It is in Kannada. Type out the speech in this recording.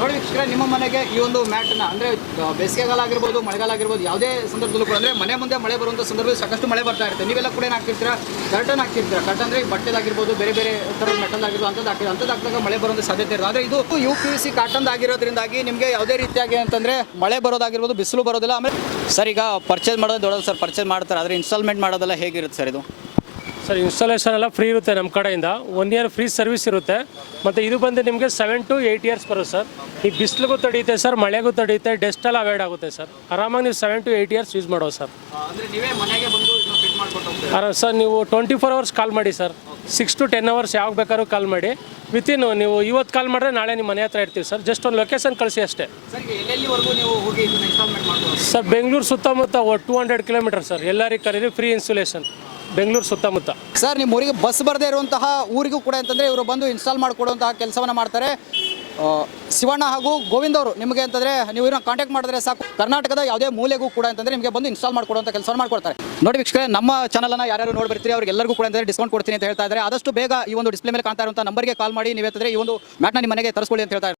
ನೋಡಿ ವೀಕ್ಷಕರೇ, ನಿಮ್ಮ ಮನೆಗೆ ಈ ಒಂದು ಮ್ಯಾಟ್ನ ಅಂದರೆ ಬೇಸಿಗೆಗಾಲ ಆಗಿರ್ಬೋದು, ಮಳೆಗಾಲ ಆಗಿರ್ಬೋದು, ಯಾವುದೇ ಸಂದರ್ಭದಲ್ಲೂ ಕೂಡ ಅಂದರೆ ಮನೆ ಮುಂದೆ ಮಳೆ ಬರುವಂಥ ಸಂದರ್ಭದಲ್ಲಿ ಸಾಕಷ್ಟು ಮಳೆ ಬರ್ತಾ ಇರುತ್ತೆ. ನೀವೆಲ್ಲ ಕೂಡ ಏನು ಹಾಕ್ತಿರ್ತೀರಾ, ಕರ್ಟನ್ ಹಾಕ್ತಿರ್ತೀರಾ. ಕರ್ಟನ್ ಅಂದರೆ ಬಟ್ಟೆದಾಗಿರ್ಬೋದು, ಬೇರೆ ಬೇರೆ ಥರದ ಮೆಟಲ್ ಆಗಿರ್ಬೋದು, ಅಂಥದ್ದು ಹಾಕಿದಾಗ ಮಳೆ ಬರುವಂಥ ಸಾಧ್ಯತೆ ಇರುತ್ತೆ. ಆದರೆ ಇದು UPVC ಕಾಟನ್ ಆಗಿರೋದ್ರಿಂದಾಗಿ ನಿಮಗೆ ಯಾವುದೇ ರೀತಿಯಾಗಿ ಅಂತಂದರೆ ಮಳೆ ಬರೋದಾಗಿರ್ಬೋದು, ಬಿಸಿಲು ಬರೋದಿಲ್ಲ. ಆಮೇಲೆ ಸರ್, ಈಗ ಪರ್ಚೇಸ್ ಮಾಡೋದು ದೊಡ್ಡದು ಸರ್, ಪರ್ಚೇಸ್ ಮಾಡ್ತಾರೆ, ಆದರೆ ಇನ್ಸ್ಟಾಲ್ಮೆಂಟ್ ಮಾಡೋದೆಲ್ಲ ಹೇಗಿರುತ್ತೆ ಸರ್ ಇದು? ಸರ್, ಇನ್ಸ್ಟಾಲೇಷನ್ ಎಲ್ಲ ಫ್ರೀ ಇರುತ್ತೆ ನಮ್ಮ ಕಡೆಯಿಂದ. 1 ಇಯರ್ ಫ್ರೀ ಸರ್ವಿಸ್ ಇರುತ್ತೆ. ಮತ್ತು ಇದು ಬಂದು ನಿಮಗೆ 7 to 8 ಇಯರ್ಸ್ ಬರುತ್ತೆ ಸರ್. ಈ ಬಿಸಿಲಿಗೂ ತಡೆಯುತ್ತೆ ಸರ್, ಮಳೆಗೂ ತಡೆಯುತ್ತೆ, ಡಸ್ಟ್ ಎಲ್ಲ ಅವಾಯ್ಡ್ ಆಗುತ್ತೆ ಸರ್. ಆರಾಮಾಗಿ ನೀವು 7 to 8 ಇಯರ್ಸ್ ಯೂಸ್ ಮಾಡೋದು ಸರ್. ಅಂದರೆ ನೀವೇ ಮನೆಗೆ ಬಂದು ಇದನ್ನ ಫಿಟ್ ಮಾಡ್ಕೊಟ್ಟು ಆರಾಮ್ ಸರ್. ನೀವು 24 hours ಕಾಲ್ ಮಾಡಿ ಸರ್. 6 to 10 hours ಯಾವಾಗ ಬೇಕಾದ್ರೂ ಕಾಲ್ ಮಾಡಿ. ವಿತಿನ್ ನೀವು ಇವತ್ತು ಕಾಲ್ ಮಾಡಿದ್ರೆ ನಾಳೆ ನಿಮ್ಮ ಮನೆ ಹತ್ರ ಇರ್ತೀವಿ ಸರ್. ಜಸ್ಟ್ ಒಂದು ಲೊಕೇಶನ್ ಕಳಿಸಿ ಅಷ್ಟೇ ಸರ್. ಎಲ್ಲೆಲ್ಲಿವರೆಗೂ ನೀವು ಹೋಗಿ ಇದನ್ನ ಇನ್ಸ್ಟಾಲ್ಮೆಂಟ್ ಮಾಡ್ಬೋದು ಸರ್? ಬೆಂಗಳೂರು ಸುತ್ತಮುತ್ತ 200 ಕಿಲೋಮೀಟರ್ ಸರ್. ಎಲ್ಲರಿಗೆ ಕರೀರಿ, ಫ್ರೀ ಇನ್ಸುಲೇಷನ್ ಬೆಂಗಳೂರು ಸುತ್ತಮುತ್ತ. ಸರ್, ನಿಮ್ಮ ಊರಿಗೆ ಬಸ್ ಬರದೇ ಇರುವಂತಹ ಊರಿಗೂ ಕೂಡ ಅಂತಂದರೆ ಇವರು ಬಂದು ಇನ್ಸ್ಟಾಲ್ ಮಾಡಿಕೊಡುವಂತಹ ಕೆಲಸವನ್ನು ಮಾಡ್ತಾರೆ. ಶಿವಣ್ಣ ಹಾಗೂ ಗೋವಿಂದ್ ಅವರು ನಿಮಗೆ ಅಂತಂದರೆ ನೀವು ಇವ್ರನ್ನ ಕಾಂಟ್ಯಾಕ್ಟ್ ಮಾಡಿದ್ರೆ ಸಾಕು, ಕರ್ನಾಟಕದ ಯಾವುದೇ ಮೂಲೆಗೂ ಕೂಡ ಅಂತಂದರೆ ನಿಮಗೆ ಬಂದು ಇನ್ಸ್ಟಾಲ್ ಮಾಡಿಕೊಡುವಂಥ ಕೆಲಸವನ್ನು ಮಾಡ್ಕೊಡ್ತಾರೆ. ನೋಡಿ ವೀಕ್ಷಕರೇ, ನಮ್ಮ ಚಾನಲನ್ನು ಯಾರು ನೋಡಿ ಬರ್ತೀರಿ ಅವ್ರಿಗೆಲ್ಲರಿಗೂ ಕೂಡ ಅಂತಂದರೆ ಡಿಸ್ಕೌಂಟ್ ಕೊಡ್ತೀನಿ ಅಂತ ಹೇಳ್ತಾ ಇದ್ದಾರೆ. ಆದಷ್ಟು ಬೇಗ ಈ ಒಂದು ಡಿಸ್ಪ್ಲೇ ಮೇಲೆ ಕಾಣ್ತಾ ಇರುವಂಥ ನಂಬರ್ಗೆ ಕಾಲ್ ಮಾಡಿ ನೀವೇ ಅಂತಂದರೆ ಈ ಒಂದು ಮ್ಯಾಟ್ನ ನಿಮ್ಮ ಮನೆಗೆ ತರಿಸ್ಕೊಳ್ಳಿ ಅಂತ ಹೇಳ್ತಾ ಇದ್ದಾರೆ.